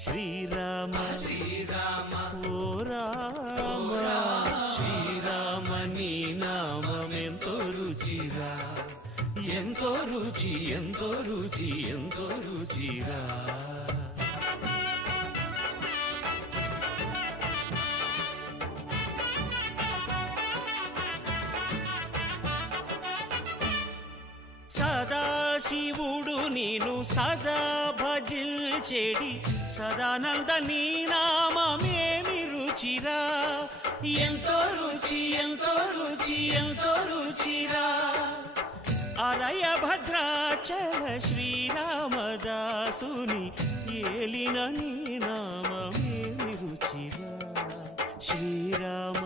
శ్రీరామ శ్రీరామ ఓ రామ శ్రీరామ నీ నామం ఎంతో రుచిరా, ఎంతో రుచి ఎంతో రుచి ఎంతో రుచిరా. సదాశివుడు నేను సదా భజిల్చెడి సదానంద నీ నామమేమి రుచిరా, ఎంతో రుచి ఎంతో రుచి ఎంతో రుచిరా. అరయ భద్రాచల శ్రీరామదాసుని ఏలిన నీ నామమేమి రుచిరా. శ్రీరామ